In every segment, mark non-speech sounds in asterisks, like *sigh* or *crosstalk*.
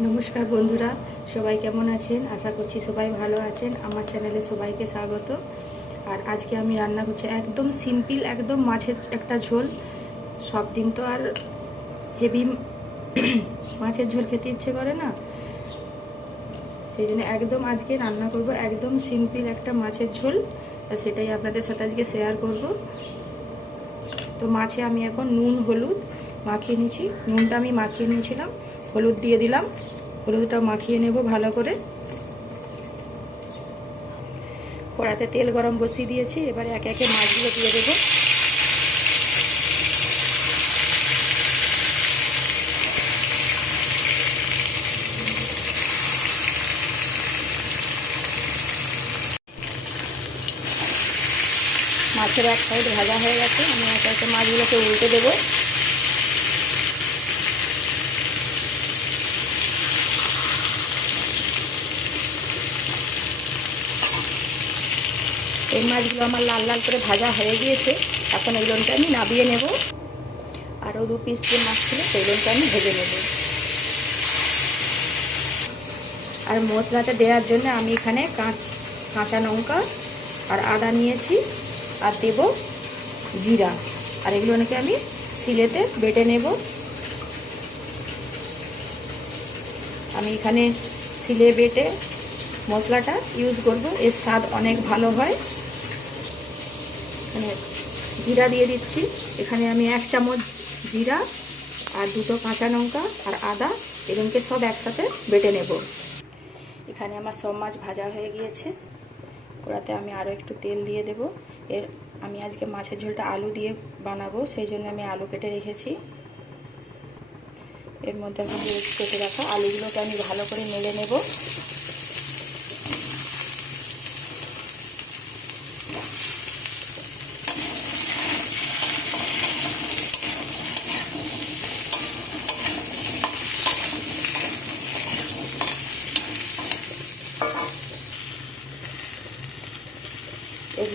নমস্কার বন্ধুরা, সবাই কেমন আছেন? আশা করছি সবাই ভালো আছেন। আমার চ্যানেলে সবাইকে স্বাগত। আর আজকে আমি রান্না করছি একদম সিম্পল, একদম মাছের একটা ঝোল। সব দিন তো আর হেভি *clears throat* মাছের ঝোল খেতে ইচ্ছে করে না। সেই জন্য একদম আজকে রান্না করব একদম সিম্পল একটা মাছের ঝোল। সেটাই আপনাদের সাথে আজকে শেয়ার করব। তো মাছে আমি এখন নুন, হলুদ মাখিয়ে নিয়েছি। নুনটা আমি মাখিয়ে নিয়েছিলাম। হলুদ দিয়ে দিলাম। হলুদটা মাখিয়ে নেব ভালো করে। কড়াতে তেল গরম বসিয়ে দিয়েছি, এবারে একে একে মাছগুলো দিয়ে দেবো। মাছের এক সাইড ভাজা হয়ে গেছে, আমি একে একে মাছগুলোকে উল্টে দেবো। এই মাছগুলো আমার লাল লাল করে ভাজা হয়ে গিয়েছে। এখন এই লোনটা আমি নাবিয়ে নেব। আরও দু পিস যে মাছ ছিল, সেই লোনটা আমি ভেজে নেব। আর মশলাটা দেওয়ার জন্য আমি এখানে কাঁচা লঙ্কা আর আদা নিয়েছি আর দেব জিরা। আর এগুলো নাকি আমি সিলেতে বেটে নেব। আমি এখানে সিলে বেটে মশলাটা ইউজ করব। এর স্বাদ অনেক ভালো হয়। মানে জিরা দিয়ে দিচ্ছি। এখানে আমি এক চামচ জিরা আর দুটো কাঁচা লঙ্কা আর আদা এরকমকে সব একসাথে বেটে নেব। এখানে আমার সব মাছ ভাজা হয়ে গিয়েছে। ওরাতে আমি আরও একটু তেল দিয়ে দেব। এর আমি আজকে মাছের ঝোলটা আলু দিয়ে বানাবো, সেই জন্য আমি আলু কেটে রেখেছি। এর মধ্যে আমি কেটে রাখা আলুগুলোকে আমি ভালো করে মেলে নেব।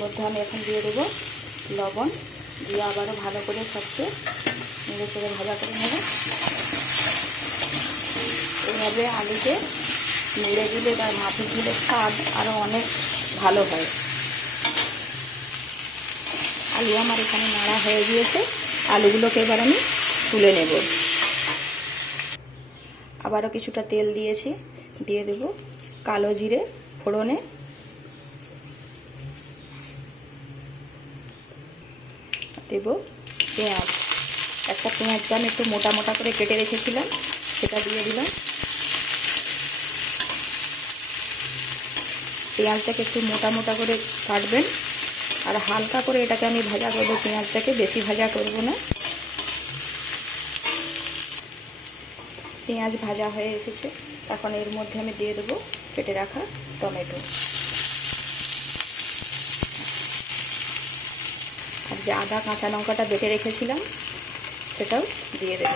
মধ্যে আমি এখন দিয়ে দেবো লবণ। দিয়ে আবারও ভালো করে সবকে নেড়ে চেড়ে ভাজা করে নেব। এইভাবে আলুকে নেড়ে দিলে তার মাছের ঝুলের স্বাদ আরও অনেক ভালো হয়। আলু আমার এখানে নাড়া হয়ে গিয়েছে। আলুগুলোকে এবার আমি তুলে নেব। আবারও কিছুটা তেল দিয়েছি। দিয়ে দেব কালো জিরে ফোড়নে। দেব। পেঁয়াজ। একটা পেঁয়াজটা আমি একটু মোটা মোটা করে কেটে রেখেছিলাম, সেটা দিয়ে দিলাম। পেঁয়াজটাকে একটু মোটা মোটা করে কাটবেন। আর হালকা করে এটাকে আমি ভাজা করব, পেঁয়াজটাকে। বেশি ভাজা করব না। পেঁয়াজ ভাজা হয়ে এসেছে। এখন এর মধ্যে আমি দিয়ে দেবো কেটে রাখা টমেটো। যে আদা, কাঁচা লঙ্কাটা বেটে রেখেছিলাম, সেটাও দিয়ে দেব।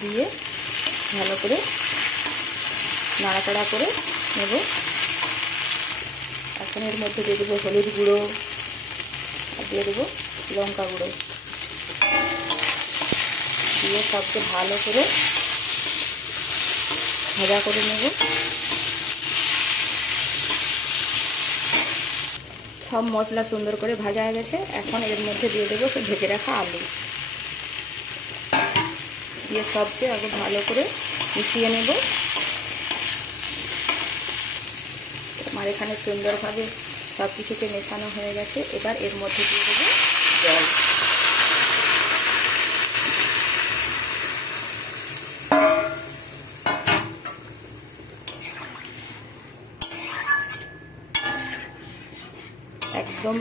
দিয়ে ভালো করে নাড়াচাড়া করে নেব। এখন এর মধ্যে দিয়ে দেবো হলুদ গুঁড়ো, আর দিয়ে দেবো লঙ্কা গুঁড়ো। দিয়ে সবকে ভালো করে ভাজা করে নেব। সব মশলা সুন্দর করে ভাজা হয়ে গেছে। এখন এর মধ্যে দিয়ে দেবো সে ভেজে রাখা আলু। দিয়ে সবকে আগে ভালো করে মিশিয়ে নেব। আমার এখানে সুন্দরভাবে সব কিছুকে মেশানো হয়ে গেছে। এবার এর মধ্যে দিয়ে দেবো জল। একদম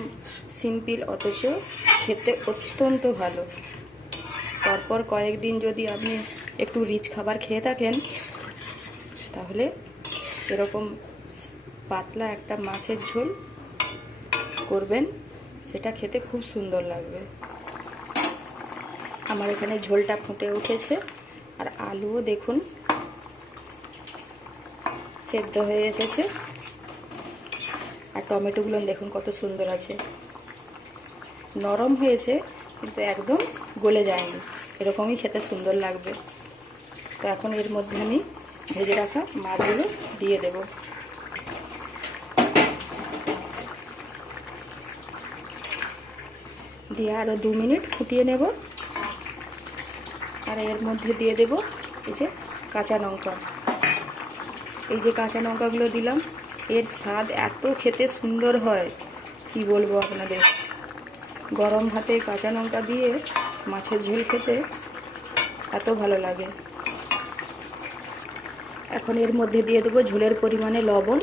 সিম্পল, অথচ খেতে অত্যন্ত ভালো। পরপর কয়েকদিন যদি আপনি একটু রিচ খাবার খেয়ে থাকেন, তাহলে এরকম পাতলা একটা মাছের ঝোল করবেন, সেটা খেতে খুব সুন্দর লাগবে। আমার এখানে ঝোলটা ফুটে উঠেছে, আর আলুও দেখুন, সেদ্ধ হয়ে এসেছে। টমেটোগুলো দেখুন কত সুন্দর আছে। নরম হয়েছে, কিন্তু একদম গলে যায়নি। এরকমই খেতে সুন্দর লাগবে। তো এখন এর মধ্যে আমি ভেজে রাখা মাছগুলো দিয়ে দেব। দিয়ে আরও দু মিনিট ফুটিয়ে নেব। আর এর মধ্যে দিয়ে দেব এই যে কাঁচা লঙ্কা। এই যে কাঁচা লঙ্কাগুলো দিলাম এর স্বাদ এত খেতে সুন্দর হয়। কি বলব আপনাদের? গরম ভাতে কাঁচা লঙ্কা দিয়ে মাছের ঝোল খেতে এত ভালো লাগে। এখন এর মধ্যে দিয়ে দেবো ঝোলের পরিমাণে লবণ।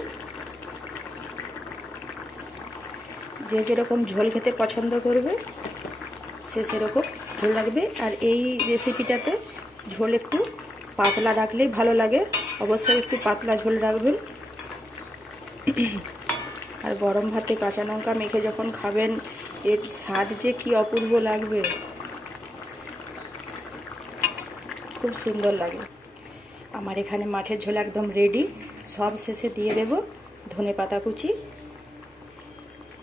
যে যেরকম ঝোল খেতে পছন্দ করবে, সে সেরকম ঝোল রাখবে। আর এই রেসিপিটাতে ঝোল একটু পাতলা রাখলেই ভালো লাগে। অবশ্যই একটু পাতলা ঝোল রাখবেন। আর গরম ভাতে কাঁচা লঙ্কা মেখে যখন খাবেন, এর স্বাদ যে কি অপূর্ব লাগবে। খুব সুন্দর লাগে। আমার এখানে মাছের ঝোল একদম রেডি সব শেষে দিয়ে দেব ধনে পাতা কুচি।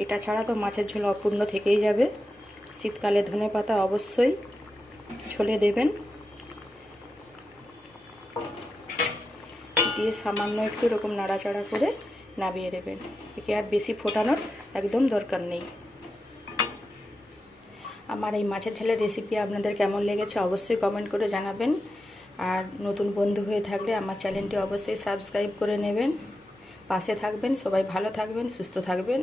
এটা ছাড়া তো মাছের ঝোল অপূর্ণ থেকেই যাবে। শীতকালে ধনে পাতা অবশ্যই ঝোলে দেবেন। দিয়ে সামান্য একটু এরকম নাড়াচাড়া করে নামিয়ে দেবেন। একে আর বেশি ফোটানোর একদম দরকার নেই। আমার এই মাছের ঝালের রেসিপি আপনাদের কেমন লেগেছে অবশ্যই কমেন্ট করে জানাবেন। আর নতুন বন্ধু হয়ে থাকলে আমার চ্যানেলটি অবশ্যই সাবস্ক্রাইব করে নেবেন। পাশে থাকবেন, সবাই ভালো থাকবেন, সুস্থ থাকবেন।